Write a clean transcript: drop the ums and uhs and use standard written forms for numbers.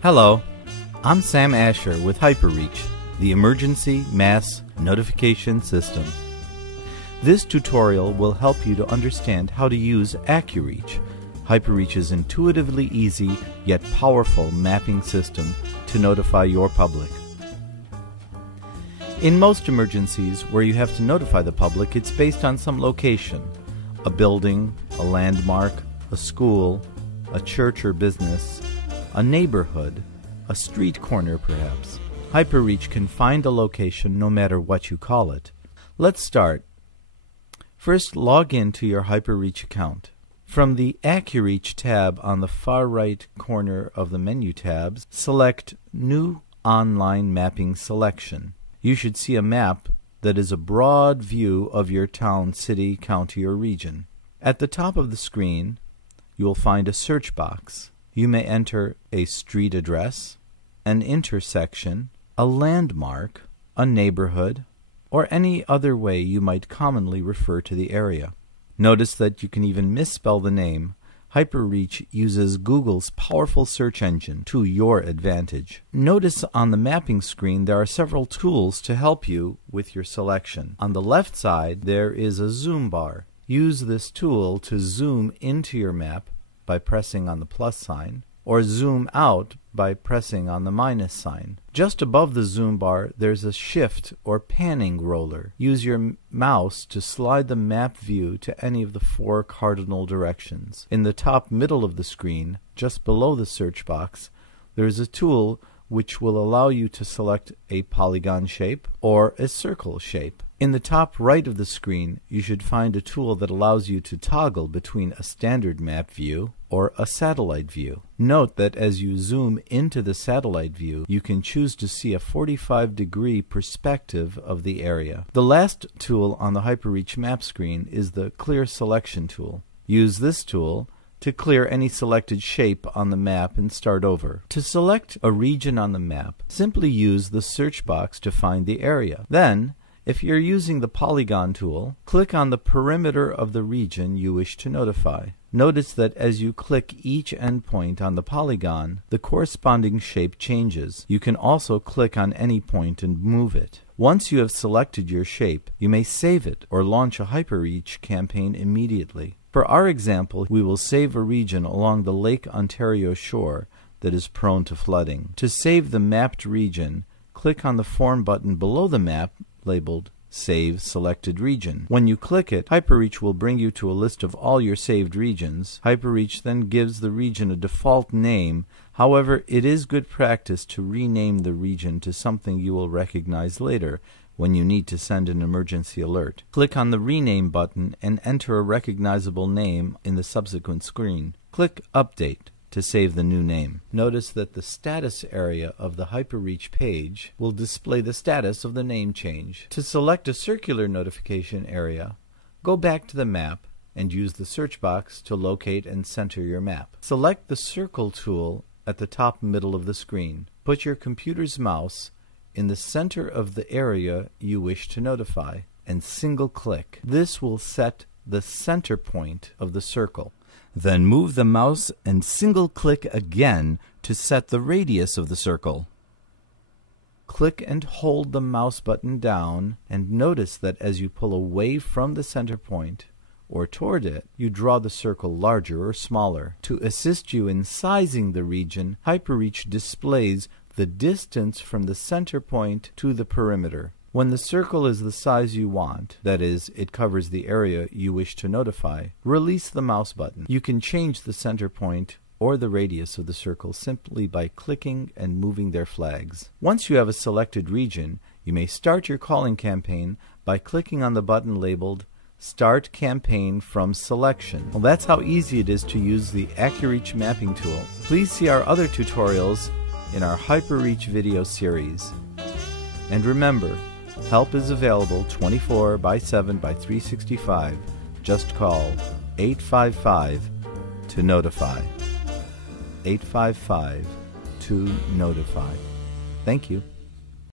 Hello, I'm Sam Asher with HyperReach, the Emergency Mass Notification System. This tutorial will help you to understand how to use AccuReach, HyperReach's intuitively easy yet powerful mapping system to notify your public. In most emergencies where you have to notify the public, it's based on some location, a building, a landmark, a school, a church or business, a neighborhood, a street corner perhaps. HyperReach can find a location no matter what you call it. Let's start. First, log in to your HyperReach account. From the AccuReach tab on the far right corner of the menu tabs, select New Online Mapping Selection. You should see a map that is a broad view of your town, city, county, or region. At the top of the screen, you will find a search box. You may enter a street address, an intersection, a landmark, a neighborhood, or any other way you might commonly refer to the area. Notice that you can even misspell the name. HyperReach uses Google's powerful search engine to your advantage. Notice on the mapping screen there are several tools to help you with your selection. On the left side there is a zoom bar. Use this tool to zoom into your map by pressing on the plus sign, or zoom out by pressing on the minus sign. Just above the zoom bar there's a shift or panning roller. Use your mouse to slide the map view to any of the four cardinal directions. In the top middle of the screen, just below the search box, there is a tool which will allow you to select a polygon shape or a circle shape. In the top right of the screen, you should find a tool that allows you to toggle between a standard map view or a satellite view. Note that as you zoom into the satellite view, you can choose to see a 45-degree perspective of the area. The last tool on the HyperReach map screen is the Clear Selection tool. Use this tool to clear any selected shape on the map and start over. To select a region on the map, simply use the search box to find the area. Then, if you're using the polygon tool, click on the perimeter of the region you wish to notify. Notice that as you click each endpoint on the polygon, the corresponding shape changes. You can also click on any point and move it. Once you have selected your shape, you may save it or launch a HyperReach campaign immediately. For our example, we will save a region along the Lake Ontario shore that is prone to flooding. To save the mapped region, click on the Form button below the map labeled Save Selected Region. When you click it, HyperReach will bring you to a list of all your saved regions. HyperReach then gives the region a default name. However, it is good practice to rename the region to something you will recognize later when you need to send an emergency alert. Click on the Rename button and enter a recognizable name in the subsequent screen. Click Update to save the new name. Notice that the status area of the HyperReach page will display the status of the name change. To select a circular notification area, go back to the map and use the search box to locate and center your map. Select the circle tool at the top middle of the screen. Put your computer's mouse in the center of the area you wish to notify and single click. This will set the center point of the circle. Then move the mouse and single click again to set the radius of the circle. Click and hold the mouse button down and notice that as you pull away from the center point or toward it, you draw the circle larger or smaller. To assist you in sizing the region, HyperReach displays the distance from the center point to the perimeter. When the circle is the size you want, that is, it covers the area you wish to notify, release the mouse button. You can change the center point or the radius of the circle simply by clicking and moving their flags. Once you have a selected region, you may start your calling campaign by clicking on the button labeled Start Campaign from Selection. Well, that's how easy it is to use the AccuReach mapping tool. Please see our other tutorials in our HyperReach video series. And remember, help is available 24/7/365. Just call 855 to notify. 855 to notify. Thank you.